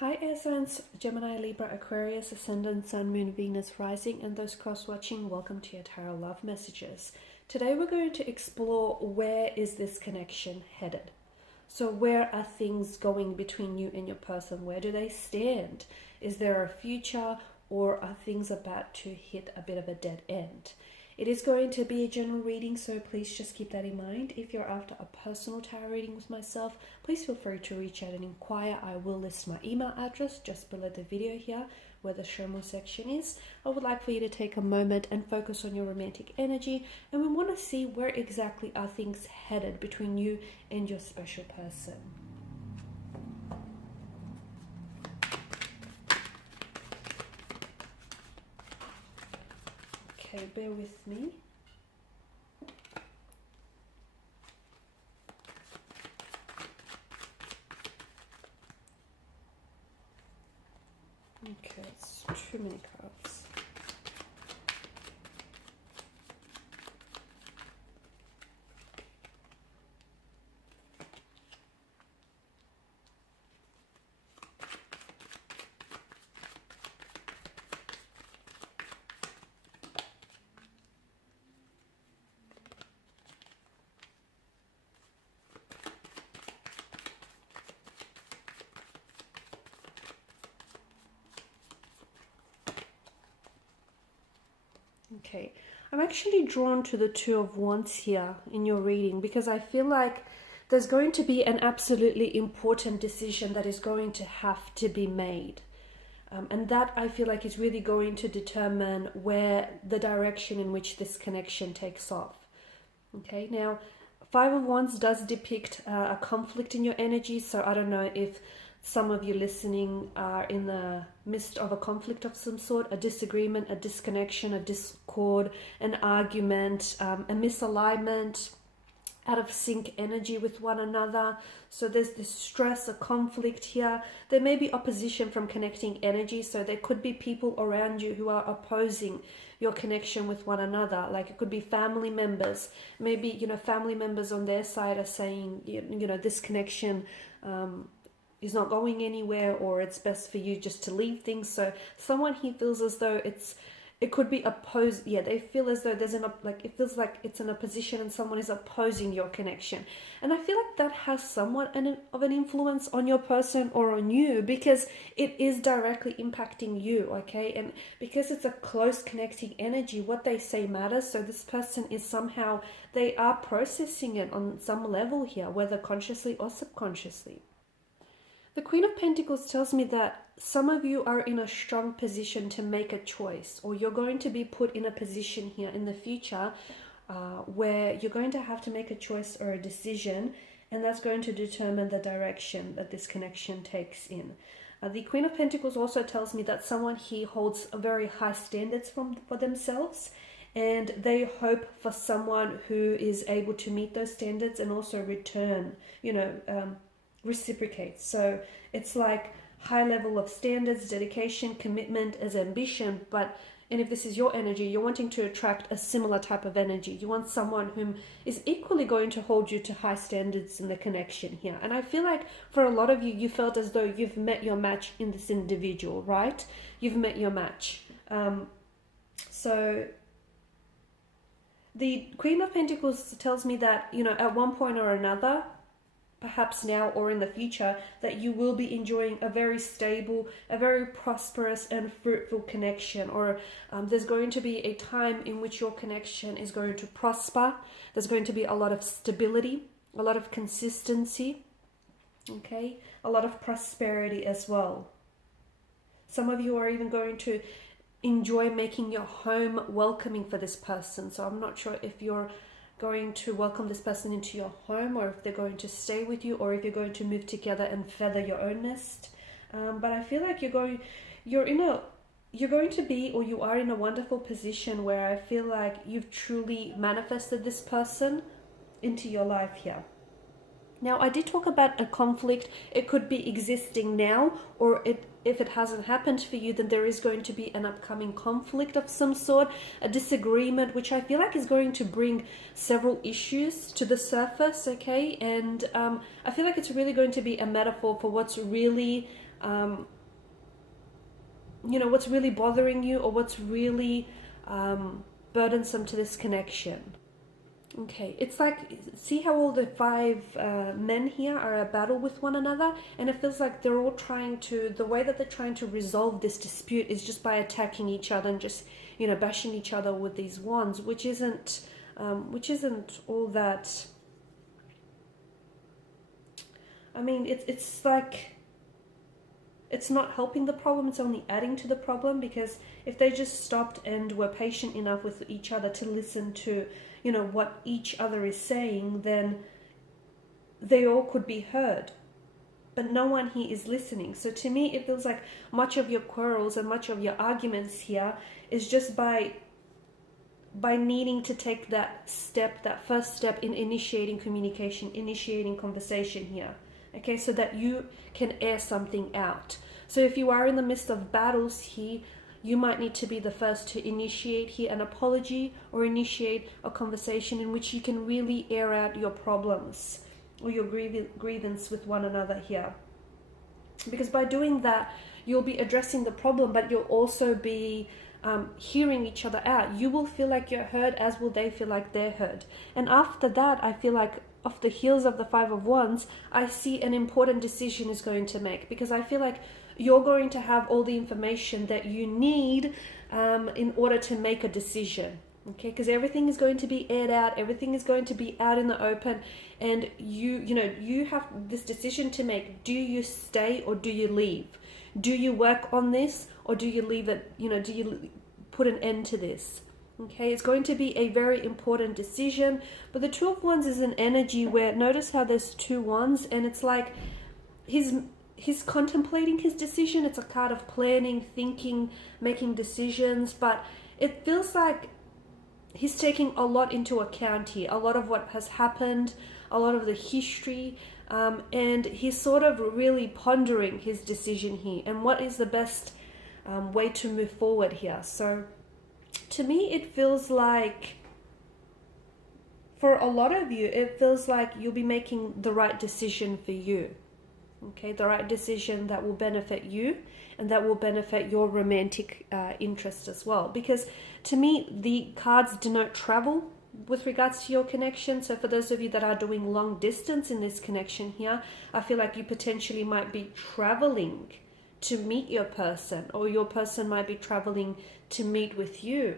Hi air signs, Gemini, Libra, Aquarius, Ascendant, Sun, Moon, Venus, Rising, and those cross-watching, welcome to your Tarot Love Messages. Today we're going to explore where is this connection headed. So where are things going between you and your person? Where do they stand? Is there a future, or are things about to hit a bit of a dead end? It is going to be a general reading, so please just keep that in mind. If you're after a personal tarot reading with myself, please feel free to reach out and inquire. I will list my email address just below the video here, where the show more section is. I would like for you to take a moment and focus on your romantic energy, and we want to see where exactly are things headed between you and your special person. Okay, bear with me. Okay, it's too many cards. Okay, I'm actually drawn to the Two of Wands here in your reading because I feel like there's going to be an absolutely important decision that is going to have to be made. And that I feel like is really going to determine where the direction in which this connection takes off. Okay, now Five of Wands does depict a conflict in your energy, so I don't know if some of you listening are in the midst of a conflict of some sort, a disagreement, a disconnection, a discord, an argument, a misalignment, out of sync energy with one another. So there's this stress, a conflict here. There may be opposition from connecting energy, so there could be people around you who are opposing your connection with one another. Like it could be family members. Maybe, family members on their side are saying, this connection is not going anywhere, or it's best for you just to leave things. So someone here feels as though it could be opposed. Yeah, they feel as though it feels like it's in a position and someone is opposing your connection. And I feel like that has somewhat of an influence on your person or on you, because it is directly impacting you, okay? And because it's a close connecting energy, what they say matters. So this person is somehow, they are processing it on some level here, whether consciously or subconsciously. The Queen of Pentacles tells me that some of you are in a strong position to make a choice, or you're going to be put in a position here in the future where you're going to have to make a choice or a decision, and that's going to determine the direction that this connection takes in. The Queen of Pentacles also tells me that someone here holds a very high standards for themselves, and they hope for someone who is able to meet those standards and also return, reciprocate. So it's like high level of standards, dedication, commitment as ambition. And if this is your energy, you're wanting to attract a similar type of energy. You want someone whom is equally going to hold you to high standards in the connection here. And I feel like for a lot of you, you felt as though you've met your match in this individual, right? You've met your match. So the Queen of Pentacles tells me that, at one point or another, perhaps now or in the future, that you will be enjoying a very stable, a very prosperous and fruitful connection, or there's going to be a time in which your connection is going to prosper. There's going to be a lot of stability, a lot of consistency, okay, a lot of prosperity as well. Some of you are even going to enjoy making your home welcoming for this person. So I'm not sure if you're going to welcome this person into your home, or if they're going to stay with you, or if you're going to move together and feather your own nest. But I feel like you are in a wonderful position where I feel like you've truly manifested this person into your life here. Now, I did talk about a conflict. It could be existing now, or if it hasn't happened for you, then there is going to be an upcoming conflict of some sort, a disagreement, which I feel like is going to bring several issues to the surface, okay? And I feel like it's really going to be a metaphor for what's really you know, what's really bothering you, or what's really burdensome to this connection. Okay, it's like, see how all the five men here are at battle with one another, and it feels like they're all trying to, the way that they're trying to resolve this dispute is just by attacking each other and just, you know, bashing each other with these wands, which isn't all that. I mean, it's like, it's not helping the problem, it's only adding to the problem, because if they just stopped and were patient enough with each other to listen to, you know, what each other is saying, then they all could be heard. But no one here is listening. So to me, it feels like much of your quarrels and much of your arguments here is just by needing to take that step, that first step in initiating communication, initiating conversation here. Okay, so that you can air something out. So if you are in the midst of battles here, you might need to be the first to initiate here an apology, or initiate a conversation in which you can really air out your problems or your grievance with one another here. Because by doing that, you'll be addressing the problem, but you'll also be hearing each other out. You will feel like you're heard, as will they feel like they're heard. And after that, I feel like off the heels of the Five of Wands, I see an important decision is going to make, because I feel like you're going to have all the information that you need in order to make a decision. Okay, because everything is going to be aired out, everything is going to be out in the open, and you have this decision to make. Do you stay or do you leave? Do you work on this, or do you leave it? You know, do you put an end to this? Okay, it's going to be a very important decision. But the Two of Wands is an energy where, notice how there's two wands, and it's like he's contemplating his decision. It's a card of planning, thinking, making decisions, but it feels like he's taking a lot into account here, a lot of what has happened, a lot of the history, and he's sort of really pondering his decision here and what is the best way to move forward here. So to me, it feels like, for a lot of you, it feels like you'll be making the right decision for you. Okay, the right decision that will benefit you and that will benefit your romantic interest as well. Because to me, the cards denote travel with regards to your connection. So for those of you that are doing long distance in this connection here, I feel like you potentially might be traveling to meet your person, or your person might be traveling to meet with you.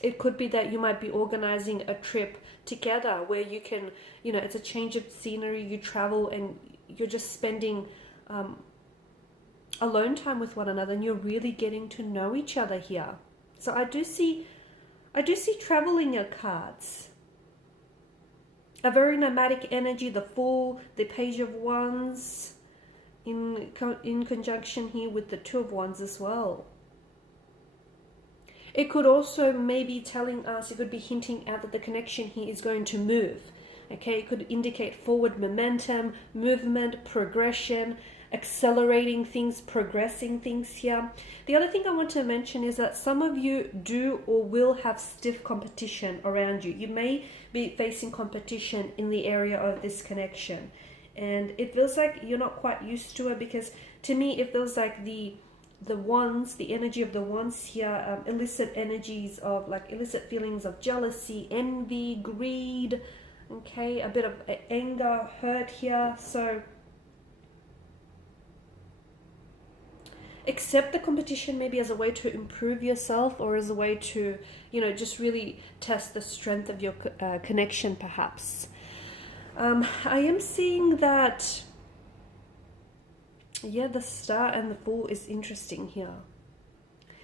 It could be that you might be organizing a trip together where you can, you know, it's a change of scenery, you travel and you're just spending alone time with one another, and you're really getting to know each other here. So I do see travel in your cards. A very nomadic energy, the Fool, the Page of Wands, in conjunction here with the Two of Wands as well. It could also maybe telling us, it could be hinting out that the connection here is going to move. Okay, it could indicate forward momentum, movement, progression, accelerating things, progressing things here. The other thing I want to mention is that some of you do or will have stiff competition around you. You may be facing competition in the area of this connection, and it feels like you're not quite used to it, because to me it feels like the wands, the energy of the wands here, illicit energies of, like, illicit feelings of jealousy, envy, greed, okay, a bit of anger, hurt here. So accept the competition maybe as a way to improve yourself, or as a way to, you know, just really test the strength of your connection perhaps. I am seeing that, yeah, the Star and the Fool is interesting here,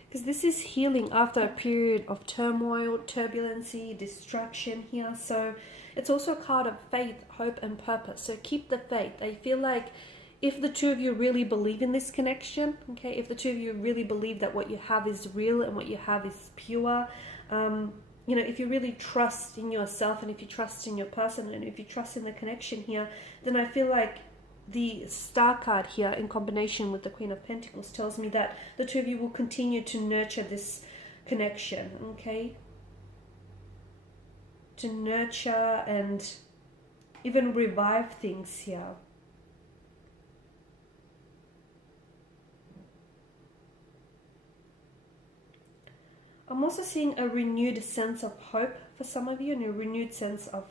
because this is healing after a period of turmoil, turbulency, distraction here. So it's also a card of faith, hope and purpose. So keep the faith. I feel like if the two of you really believe in this connection, okay, if the two of you really believe that what you have is real and what you have is pure, you know, if you really trust in yourself, and if you trust in your person, and if you trust in the connection here, then I feel like the Star card here in combination with the Queen of Pentacles tells me that the two of you will continue to nurture this connection, okay? To nurture and even revive things here. I'm also seeing a renewed sense of hope for some of you, and a renewed sense of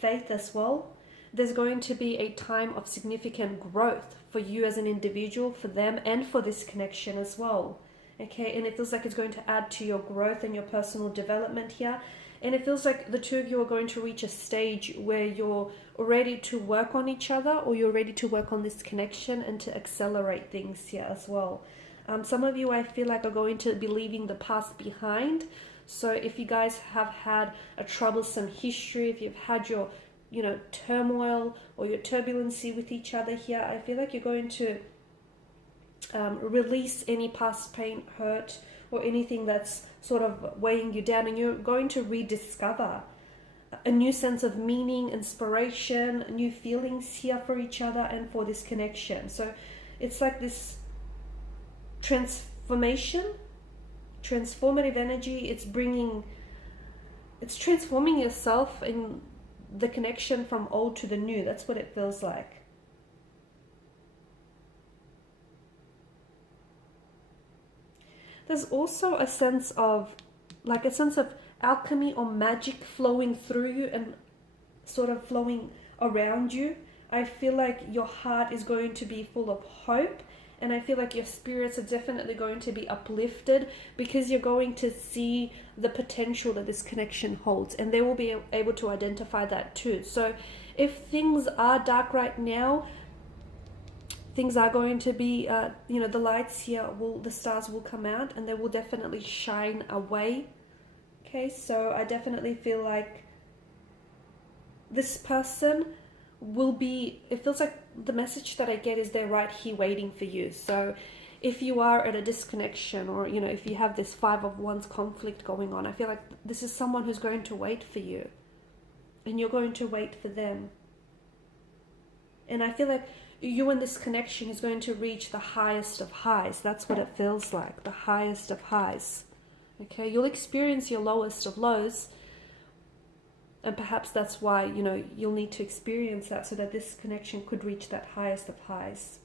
faith as well. There's going to be a time of significant growth for you as an individual, for them, and for this connection as well. Okay, and it feels like it's going to add to your growth and your personal development here. And it feels like the two of you are going to reach a stage where you're ready to work on each other, or you're ready to work on this connection and to accelerate things here as well. Some of you, I feel like, are going to be leaving the past behind. So if you guys have had a troublesome history, if you've had your, turmoil or your turbulency with each other here, I feel like you're going to release any past pain, hurt, or anything that's sort of weighing you down, and you're going to rediscover a new sense of meaning, inspiration, new feelings here for each other and for this connection. So it's like this transformative energy. It's transforming yourself in the connection from old to the new. That's what it feels like. There's also a sense of alchemy or magic flowing through you and sort of flowing around you. I feel like your heart is going to be full of hope, and I feel like your spirits are definitely going to be uplifted, because you're going to see the potential that this connection holds, and they will be able to identify that too. So if things are dark right now, things are going to be, the lights here, the stars will come out and they will definitely shine away. Okay, so I definitely feel like this person will be, it feels like the message that I get is they're right here waiting for you. So if you are at a disconnection, or, if you have this 5 of Wands conflict going on, I feel like this is someone who's going to wait for you, and you're going to wait for them. And I feel like you and this connection is going to reach the highest of highs. That's what it feels like, the highest of highs. Okay, you'll experience your lowest of lows, and perhaps that's why, you'll need to experience that so that this connection could reach that highest of highs.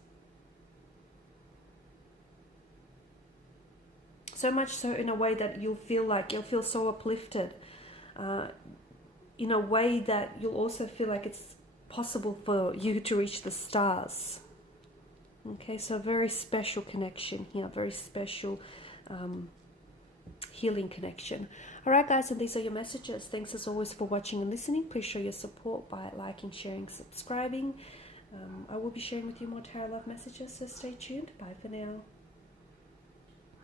So much so in a way that you'll feel so uplifted, in a way that you'll also feel like it's possible for you to reach the stars. Okay, so a very special connection here, very special healing connection. All right, guys, and these are your messages. Thanks as always for watching and listening. Please show your support by liking, sharing, subscribing. I will be sharing with you more tarot love messages, so stay tuned. Bye for now.